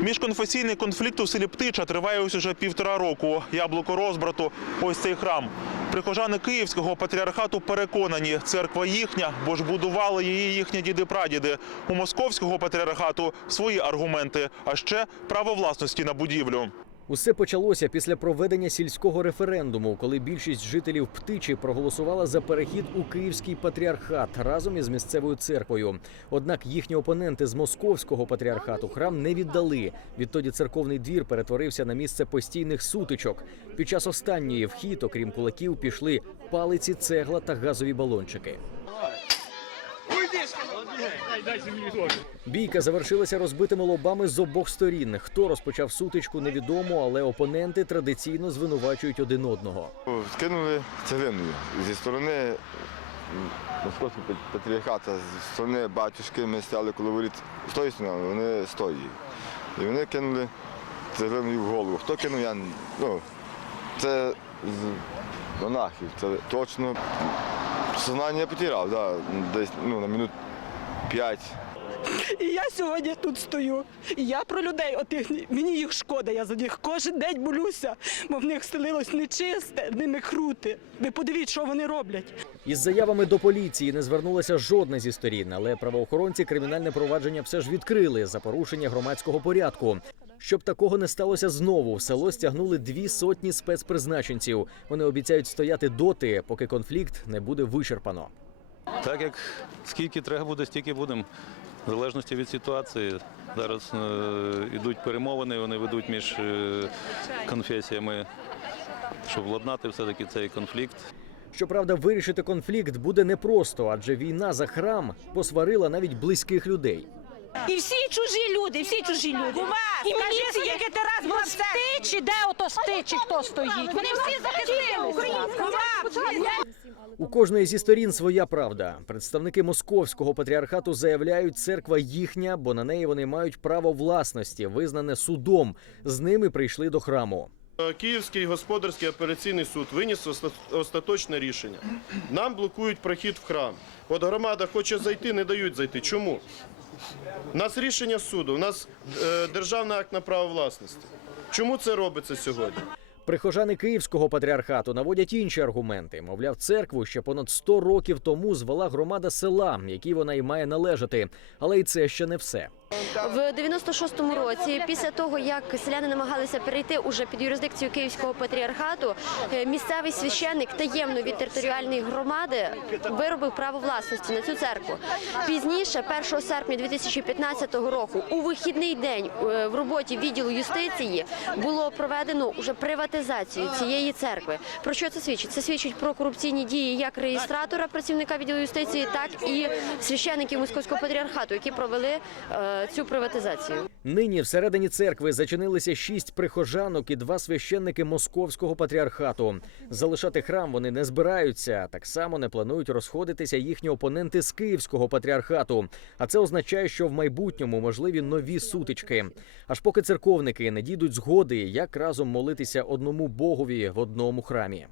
Міжконфесійний конфлікт у селі Птича триває ось уже півтора року. Яблуко розбрату – ось цей храм. Прихожани Київського патріархату переконані, церква їхня, бо ж будували її їхні діди-прадіди. У московського патріархату свої аргументи, а ще право власності на будівлю. Усе почалося після проведення сільського референдуму, коли більшість жителів Птичі проголосувала за перехід у Київський патріархат разом із місцевою церквою. Однак їхні опоненти з московського патріархату храм не віддали. Відтоді церковний двір перетворився на місце постійних сутичок. Під час останньої в хід, окрім кулаків, пішли палиці, цегла та газові балончики. Бійка завершилася розбитими лобами з обох сторін. Хто розпочав сутичку, невідомо, але опоненти традиційно звинувачують один одного. Скинули цеглиною зі сторони московського патріархата, зі сторони батюшки ми стояли коло воріт з сторони, вони з тої. І вони кинули цеглиною в голову. Хто кинув, я ну, це з монахів, це точно. Сознання потеряв, да, десь ну, на минут п'ять. І я сьогодні тут стою. І я про людей, отих мені їх шкода. Я за них кожен день молюся, бо в них стелилось нечисте, ними крути. Ви подивіться, що вони роблять. Із заявами до поліції не звернулася жодна зі сторін, але правоохоронці кримінальне провадження все ж відкрили за порушення громадського порядку. Щоб такого не сталося знову, в село стягнули дві сотні спецпризначенців. Вони обіцяють стояти доти, поки конфлікт не буде вичерпано. Так як скільки треба буде, стільки будемо. В залежності від ситуації. Зараз е, йдуть перемовини, вони ведуть між е, конфесіями, щоб владнати все-таки цей конфлікт. Щоправда, вирішити конфлікт буде непросто, адже війна за храм посварила навіть близьких людей. І всі чужі люди, всі чужі люди. і міліція, яке ти раз була стичі, де ото стичі, хто стоїть. Вони всі захистилися. У кожної зі сторін своя правда. Представники московського патріархату заявляють, церква їхня, бо на неї вони мають право власності, визнане судом. З ними прийшли до храму. Київський господарський апеляційний суд виніс остаточне рішення. Нам блокують прохід в храм. От громада хоче зайти, не дають зайти. Чому? У нас рішення суду, у нас е, державний акт на право власності. Чому це робиться сьогодні? Прихожани Київського патріархату наводять інші аргументи. Мовляв, церкву ще понад 100 років тому звела громада села, якій вона й має належати. Але й це ще не все. В 96-му році, після того як селяни намагалися перейти уже під юрисдикцію Київського патріархату, е, місцевий священник таємно від територіальної громади виробив право власності на цю церкву. Пізніше, 1 серпня 2015 року, у вихідний день е, в роботі відділу юстиції було проведено уже приватизацію цієї церкви. Про що це свідчить? Це свідчить про корупційні дії як реєстратора працівника відділу юстиції, так і священиків московського патріархату, які провели е, цю приватизацію. Нині всередині церкви зачинилися шість прихожанок і два священники московського патріархату. Залишати храм вони не збираються. Так само не планують розходитися їхні опоненти з київського патріархату. А це означає, що в майбутньому можливі нові сутички. Аж поки церковники не дійдуть згоди, як разом молитися одному богові в одному храмі.